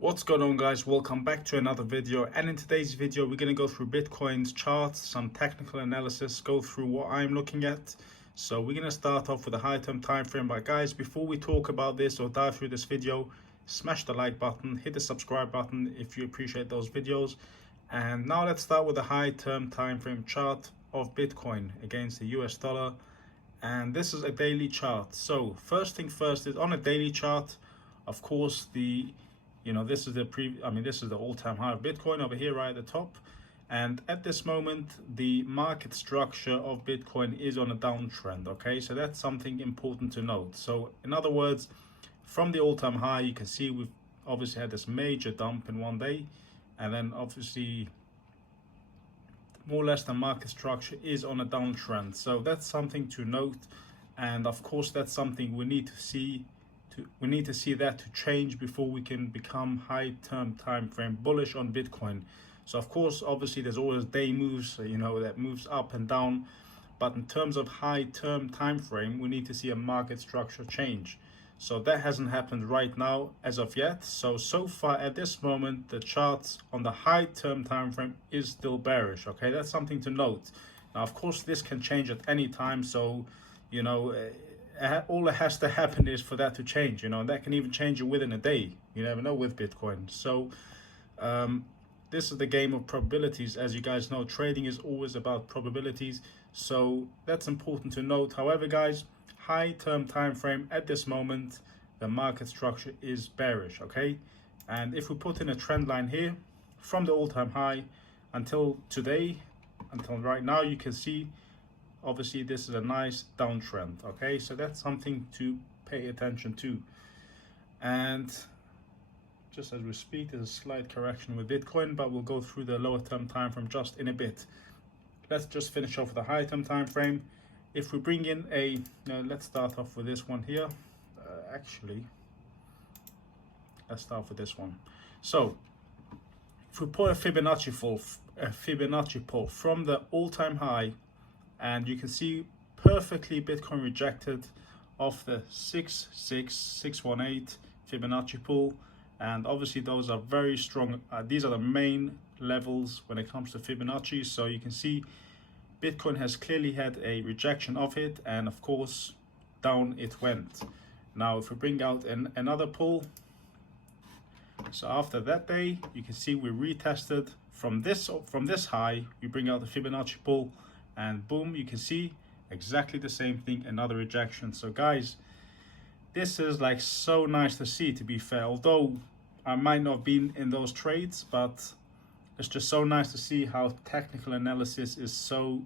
What's going on, guys? Welcome back to another video, and in today's video we're going to go through Bitcoin's charts, some technical analysis, go through what I'm looking at. So we're going to start off with a high-term time frame. But guys, before we talk about this or dive through this video, smash the like button, hit the subscribe button if you appreciate those videos. And now let's start with the high-term time frame chart of Bitcoin against the US dollar, and this is a daily chart. So first thing first is, on a daily chart, of course, this is the all-time high of Bitcoin over here right at the top. And at this moment, the market structure of Bitcoin is on a downtrend. Okay, so that's something important to note. So in other words, from the all-time high, you can see we've obviously had this major dump in one day, and then obviously more or less the market structure is on a downtrend. So that's something to note, and of course that's something we need to see that to change before we can become high-term time frame bullish on Bitcoin. So of course, obviously there's always day moves, that moves up and down, but in terms of high-term time frame, we need to see a market structure change. So that hasn't happened right now as of yet. So far at this moment, the charts on the high-term time frame is still bearish. Okay, that's something to note. Now of course this can change at any time, so all that has to happen is for that to change, and that can even change it within a day. You never know with Bitcoin. So this is the game of probabilities. As you guys know, trading is always about probabilities, so that's important to note. However, guys, high-term time frame at this moment, the market structure is bearish. Okay, and if we put in a trend line here from the all-time high until today, until right now, you can see obviously this is a nice downtrend. Okay, so that's something to pay attention to. And just as we speak, there's a slight correction with Bitcoin, but we'll go through the lower term time frame just in a bit. Let's just finish off with the high term time frame. If we bring in let's start off with this one here. Let's start with this one. So if we put a Fibonacci pull from the all-time high, and you can see perfectly Bitcoin rejected off the 618 Fibonacci pull, and obviously those are very strong. These are the main levels when it comes to Fibonacci. So you can see Bitcoin has clearly had a rejection of it, and of course down it went. Now if we bring out another pull, so after that day, you can see we retested from this high. We bring out the Fibonacci pull, and boom, you can see exactly the same thing, another rejection. So guys, this is like so nice to see, to be fair. Although I might not have been in those trades, but it's just so nice to see how technical analysis is so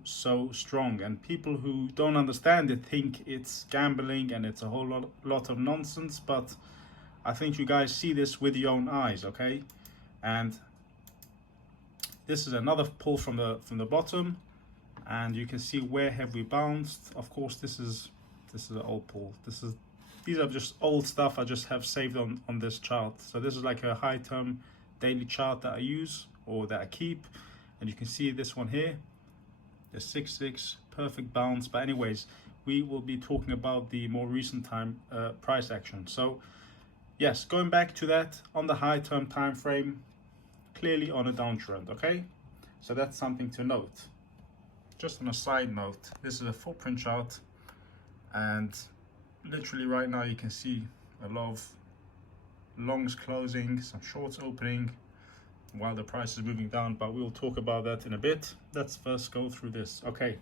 strong. And people who don't understand it think it's gambling and it's a whole lot of nonsense, but I think you guys see this with your own eyes. Okay, and this is another pull from the bottom, and you can see where have we bounced. Of course, this is an old pull. These are just old stuff I just have saved on this chart. So this is like a high term daily chart that I use, or that I keep, and you can see this one here, the 6-6 perfect bounce. But anyways, we will be talking about the more recent time price action. So yes, going back to that, on the high term time frame, clearly on a downtrend. Okay, so that's something to note. Just on a side note, this is a footprint chart, and literally right now you can see a lot of longs closing, some shorts opening while the price is moving down, but we'll talk about that in a bit. Let's first go through this. Okay,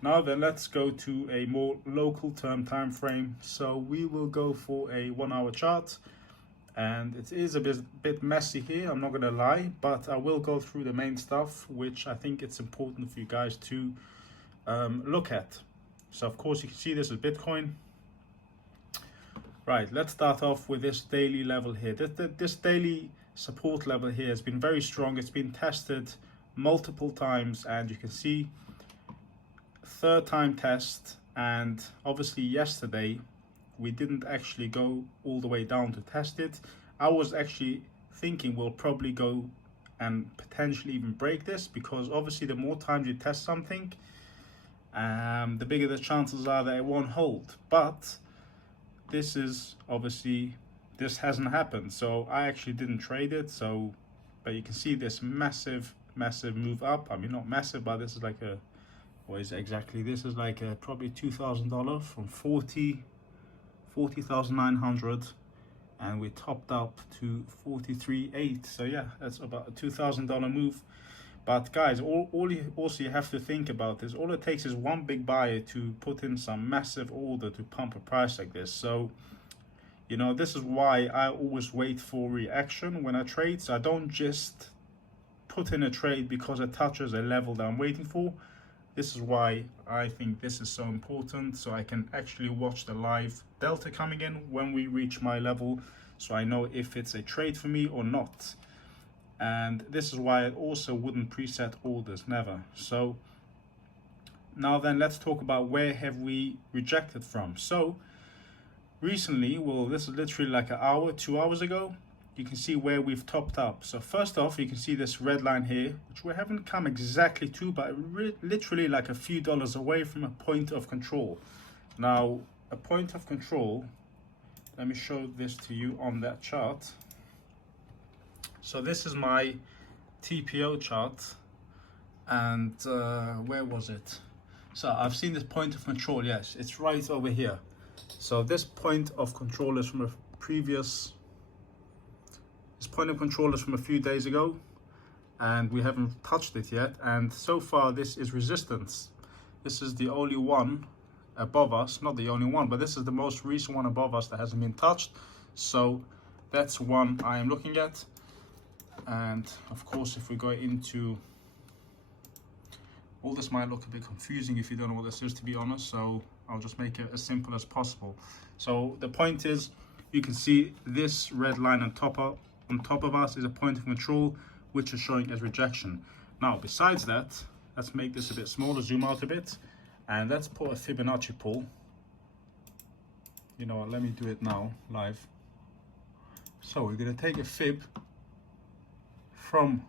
now then let's go to a more local term time frame. So we will go for a 1 hour chart, and it is a bit messy here, I'm not gonna lie, but I will go through the main stuff which I think it's important for you guys to look at. So of course you can see this is Bitcoin. Right, let's start off with this daily level here. This daily support level here has been very strong. It's been tested multiple times, and you can see third time test. And obviously yesterday we didn't actually go all the way down to test it. I was actually thinking we'll probably go and potentially even break this, because obviously the more times you test something, the bigger the chances are that it won't hold. But this is obviously this hasn't happened. So I actually didn't trade it. So, but you can see this massive move up. I mean, not massive, but this is like a, what is it exactly? This is like a probably $2,000 from 40,900, and we topped up to 43.8. So yeah, that's about a $2,000 move. But guys, all you have to think about is, all it takes is one big buyer to put in some massive order to pump a price like this. So, you know, this is why I always wait for reaction when I trade. So I don't just put in a trade because it touches a level that I'm waiting for. This is why I think this is so important, so I can actually watch the live delta coming in when we reach my level, so I know if it's a trade for me or not. And this is why I also wouldn't preset orders, never. So now then, let's talk about where have we rejected from. So recently, well, this is literally like an hour, 2 hours ago, you can see where we've topped up. So first off, you can see this red line here, which we haven't come exactly to, but literally like a few dollars away from a point of control. Now, a point of control, let me show this to you on that chart. So this is my TPO chart, and where was it? So I've seen this point of control, yes, it's right over here. So this point of control is from a previous, this point of control is from a few days ago, and we haven't touched it yet. And so far, this is resistance. This is the only one above us, not the only one, but this is the most recent one above us that hasn't been touched. So that's one I am looking at. And of course, if we go into, all this might look a bit confusing if you don't know what this is, to be honest. So I'll just make it as simple as possible. So the point is, you can see this red line on top of us is a point of control, which is showing as rejection. Now, besides that, let's make this a bit smaller, zoom out a bit, and let's put a Fibonacci pull. You know what, let me do it now, live. So we're gonna take a fib from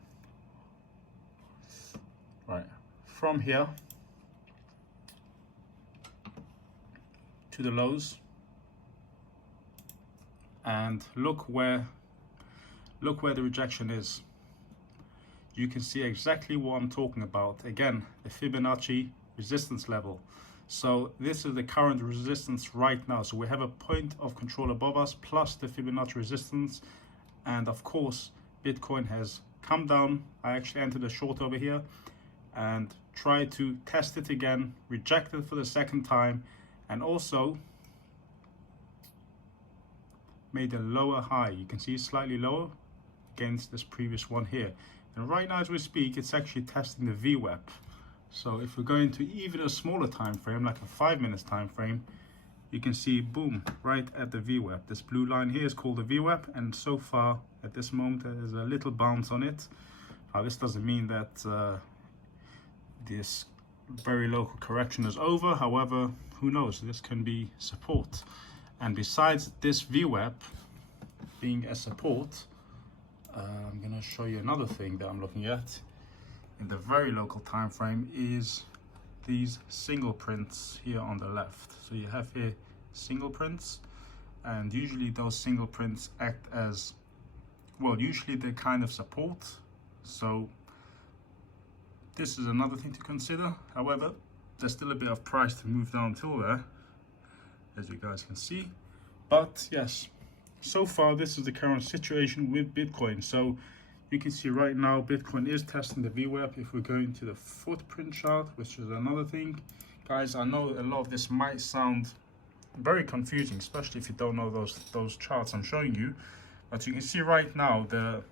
here to the lows, and look where the rejection is. You can see exactly what I'm talking about. Again, the Fibonacci resistance level. So this is the current resistance right now. So we have a point of control above us plus the Fibonacci resistance. And of course, Bitcoin has come down. I actually entered a short over here and tried to test it again, rejected for the second time, and also made a lower high. You can see it's slightly lower against this previous one here. And right now as we speak, it's actually testing the VWAP. So if we go into even a smaller time frame, like a 5 minutes time frame, you can see, boom, right at the VWAP. This blue line here is called the VWAP, and so far at this moment there's a little bounce on it. This doesn't mean that this very local correction is over. However, who knows, this can be support. And besides this VWAP being a support, I'm going to show you another thing that I'm looking at in the very local time frame is these single prints here on the left. So you have here single prints, and usually those single prints act as, well, usually they're kind of support. So this is another thing to consider. However, there's still a bit of price to move down till there, as you guys can see. But yes, so far this is the current situation with Bitcoin. So you can see right now Bitcoin is testing the VWAP. If we're going to the footprint chart, which is another thing, guys, I know a lot of this might sound very confusing, especially if you don't know those charts I'm showing you. But you can see right now, to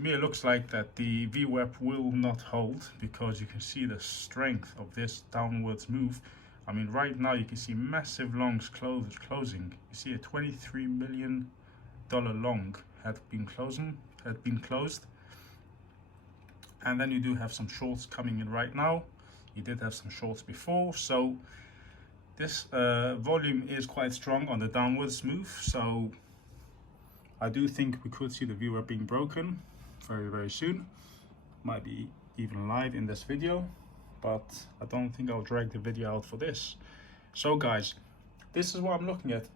me it looks like that the VWAP will not hold, because you can see the strength of this downwards move. I mean, right now you can see massive longs closing. You see a $23 million long had been closed, and then you do have some shorts coming in right now. You did have some shorts before, so this volume is quite strong on the downwards move. So I do think we could see the VWAP being broken very, very soon. Might be even live in this video, but I don't think I'll drag the video out for this. So guys, this is what I'm looking at.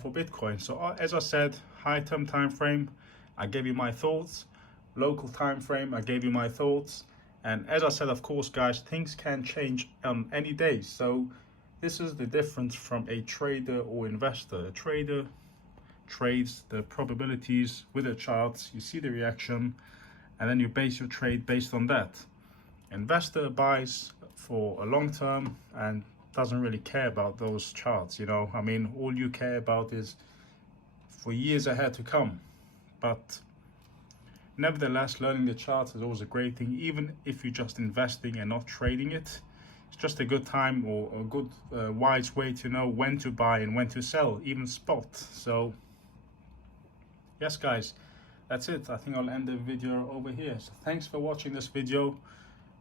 for Bitcoin. So as I said, high term time frame, I gave you my thoughts. Local time frame, I gave you my thoughts. And as I said, of course, guys, things can change on any day. So this is the difference from a trader or investor. A trader trades the probabilities with the charts, you see the reaction, and then you base your trade based on that. Investor buys for a long term and doesn't really care about those charts, you know. I mean, all you care about is for years ahead to come. But nevertheless, learning the charts is always a great thing, even if you're just investing and not trading it. It's just a good time, or a good wise way to know when to buy and when to sell, even spot. So yes guys, that's it. I think I'll end the video over here. So thanks for watching this video.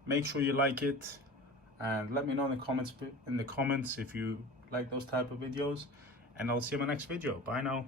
Make sure you like it and let me know in the comments if you like those type of videos, and I'll see you in my next video. Bye now.